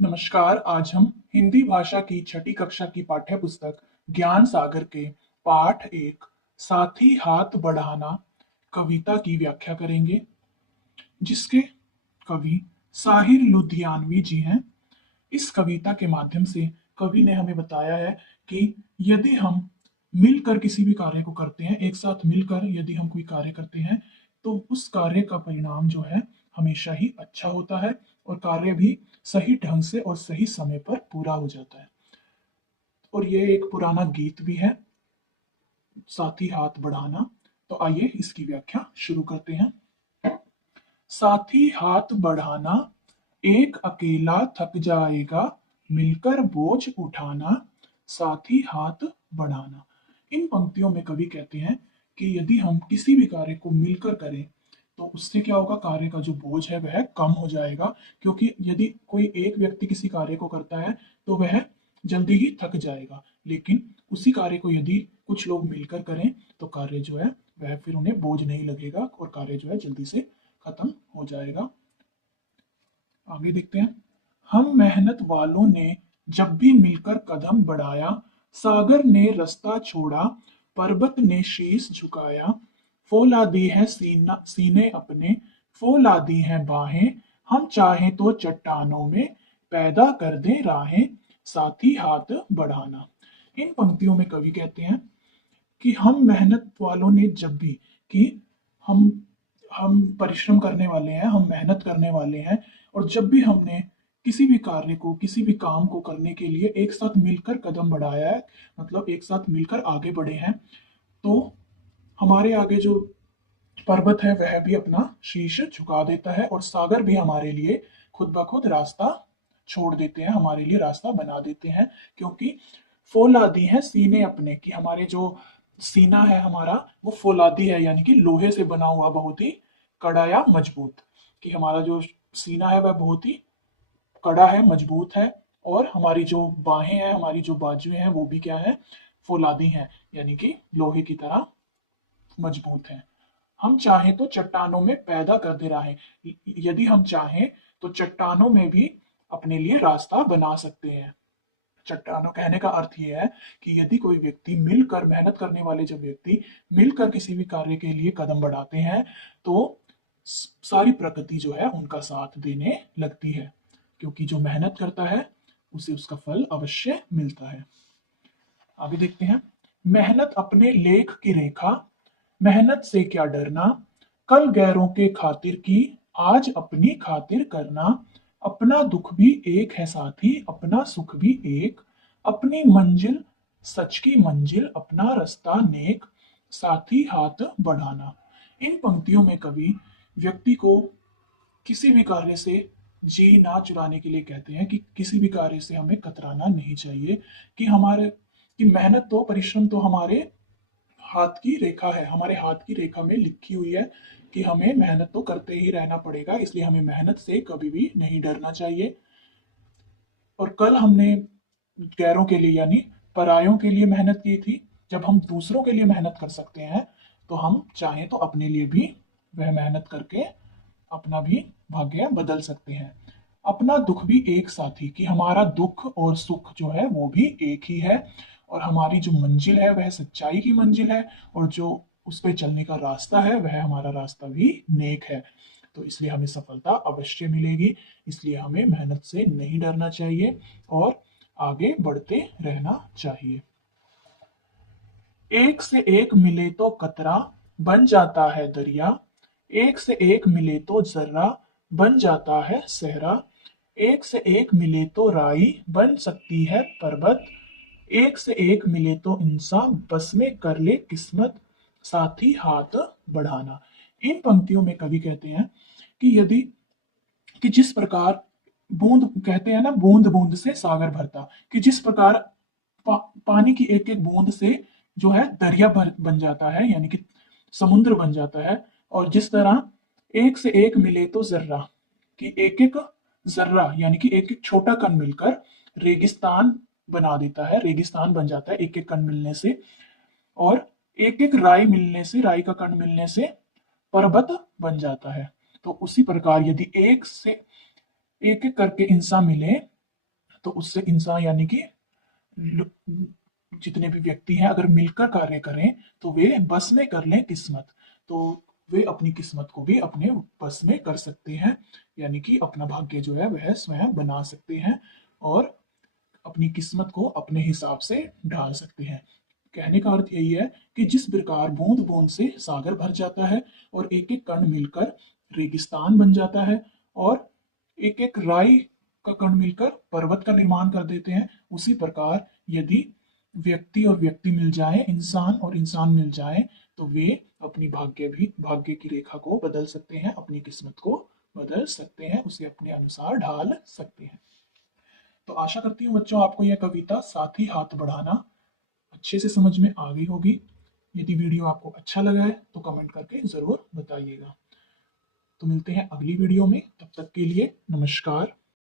नमस्कार। आज हम हिंदी भाषा की छठी कक्षा की पाठ्य पुस्तक ज्ञान सागर के पाठ एक साथी हाथ बढ़ाना कविता की व्याख्या करेंगे, जिसके कवि साहिर लुधियानवी जी हैं। इस कविता के माध्यम से कवि ने हमें बताया है कि यदि हम मिलकर किसी भी कार्य को करते हैं, एक साथ मिलकर यदि हम कोई कार्य करते हैं, तो उस कार्य का परिणाम जो है हमेशा ही अच्छा होता है और कार्य भी सही ढंग से और सही समय पर पूरा हो जाता है। और ये एक पुराना गीत भी है, साथी हाथ बढ़ाना। तो आइए इसकी व्याख्या शुरू करते हैं। साथी हाथ बढ़ाना, एक अकेला थक जाएगा, मिलकर बोझ उठाना, साथी हाथ बढ़ाना। इन पंक्तियों में कवि कहते हैं कि यदि हम किसी भी कार्य को मिलकर करें तो उससे क्या होगा, कार्य का जो बोझ है वह कम हो जाएगा। क्योंकि यदि कोई एक व्यक्ति किसी कार्य को करता है तो वह जल्दी ही थक जाएगा, लेकिन उसी कार्य को यदि कुछ लोग मिलकर करें तो कार्य जो है वह फिर उन्हें बोझ नहीं लगेगा और कार्य जो है जल्दी से खत्म हो जाएगा। आगे देखते हैं। हम मेहनत वालों ने जब भी मिलकर कदम बढ़ाया, सागर ने रास्ता छोड़ा, पर्वत ने शीश झुकाया, फौला दी है सीने अपने, फौला दी हैं बाहें, हम चाहें तो चट्टानों में पैदा कर दें राहें, साथी हाथ बढ़ाना। इन पंक्तियों में कवि कहते हैं कि हम मेहनत वालों ने जब भी कि हम हम परिश्रम करने वाले हैं, हम मेहनत करने वाले हैं, और जब भी हमने किसी भी कार्य को, किसी भी काम को करने के लिए एक साथ मिलकर कदम बढ़ाया है, मतलब एक साथ मिलकर आगे बढ़े हैं, तो हमारे आगे जो पर्वत है वह भी अपना शीश झुका देता है और सागर भी हमारे लिए खुद ब खुद रास्ता छोड़ देते हैं, हमारे लिए रास्ता बना देते हैं। क्योंकि फौलादी है सीने अपने, कि हमारे जो सीना है हमारा वो फौलादी है, यानी कि लोहे से बना हुआ, बहुत ही कड़ा या मजबूत। कि हमारा जो सीना है वह बहुत ही कड़ा है, मजबूत है। और हमारी जो बाहें हैं, हमारी जो बाजुएं हैं, वो भी क्या है, फौलादी हैं, यानी कि लोहे की तरह मजबूत हैं। हम चाहें तो चट्टानों में पैदा कर दे रहे हैं, यदि हम चाहें तो चट्टानों में भी अपने लिए रास्ता बना सकते हैं। चट्टानों कहने का अर्थ यह है कि यदि कोई व्यक्ति मिलकर, मेहनत करने वाले जब व्यक्ति मिलकर किसी भी कार्य के लिए कदम बढ़ाते हैं तो सारी प्रकृति जो है उनका साथ देने लगती है। क्योंकि जो मेहनत करता है उसे उसका फल अवश्य मिलता है। आगे देखते हैं। मेहनत अपने लेख की रेखा, मेहनत से क्या डरना, कल गैरों के खातिर की, आज अपनी खातिर करना, अपना दुख भी एक है साथी, अपना सुख भी एक, अपनी मंजिल सच की मंजिल, अपना रास्ता नेक, साथी हाथ बढ़ाना। इन पंक्तियों में कवि व्यक्ति को किसी भी कार्य से जी ना चुराने के लिए कहते हैं कि किसी भी कार्य से हमें कतराना नहीं चाहिए। कि हमारे कि मेहनत तो, परिश्रम तो हमारे हाथ की रेखा है, हमारे हाथ की रेखा में लिखी हुई है कि हमें मेहनत तो करते ही रहना पड़ेगा, इसलिए हमें मेहनत से कभी भी नहीं डरना चाहिए। और कल हमने गैरों के लिए यानी परायों के लिए मेहनत की थी, जब हम दूसरों के लिए मेहनत कर सकते हैं तो हम चाहें तो अपने लिए भी वह मेहनत करके अपना भी भाग्य बदल सकते हैं। अपना दुख भी एक साथी, कि हमारा दुख और सुख जो है वो भी एक ही है, और हमारी जो मंजिल है वह सच्चाई की मंजिल है, और जो उस पर चलने का रास्ता है वह हमारा रास्ता भी नेक है। तो इसलिए हमें सफलता अवश्य मिलेगी, इसलिए हमें मेहनत से नहीं डरना चाहिए और आगे बढ़ते रहना चाहिए। एक से एक मिले तो कतरा बन जाता है दरिया, एक से एक मिले तो जर्रा बन जाता है सहरा, एक से एक मिले तो राई बन सकती है पर्वत, एक से एक मिले तो इंसान बस में कर ले किस्मत, साथी हाथ बढ़ाना। इन पंक्तियों में कवि कहते हैं कि यदि कि जिस प्रकार बूंद, कहते हैं ना, बूंद बूंद से सागर भरता, कि जिस प्रकार पानी की एक एक बूंद से जो है दरिया भर बन जाता है, यानी कि समुद्र बन जाता है। और जिस तरह एक से एक मिले तो जर्रा, कि एक एक जर्रा यानी कि एक एक छोटा कण मिलकर रेगिस्तान बना देता है, रेगिस्तान बन जाता है एक एक कण मिलने से। और एक एक राई मिलने से, राई का कण मिलने से पर्वत बन जाता है। तो उसी प्रकार यदि एक से एक एक करके इंसान मिले तो उससे इंसान यानी कि जितने भी व्यक्ति हैं अगर मिलकर कार्य करें तो वे बस में कर लें किस्मत, तो वे अपनी किस्मत को भी अपने बस में कर सकते हैं, यानी कि अपना भाग्य जो है वह स्वयं बना सकते हैं और अपनी किस्मत को अपने हिसाब से ढाल सकते हैं। कहने का अर्थ यही है कि जिस प्रकार बूंद बूंद से सागर भर जाता है और एक एक कण मिलकर रेगिस्तान बन जाता है और एक एक राई का कण मिलकर पर्वत का निर्माण कर देते हैं, उसी प्रकार यदि व्यक्ति और व्यक्ति मिल जाए, इंसान और इंसान मिल जाए, तो वे अपनी भाग्य की रेखा को बदल सकते हैं, अपनी किस्मत को बदल सकते हैं, उसे अपने अनुसार ढाल सकते हैं। तो आशा करती हूँ बच्चों आपको यह कविता साथ ही हाथ बढ़ाना अच्छे से समझ में आ गई होगी। यदि वीडियो आपको अच्छा लगा है तो कमेंट करके ज़रूर बताइएगा। तो मिलते हैं अगली वीडियो में, तब तक के लिए नमस्कार।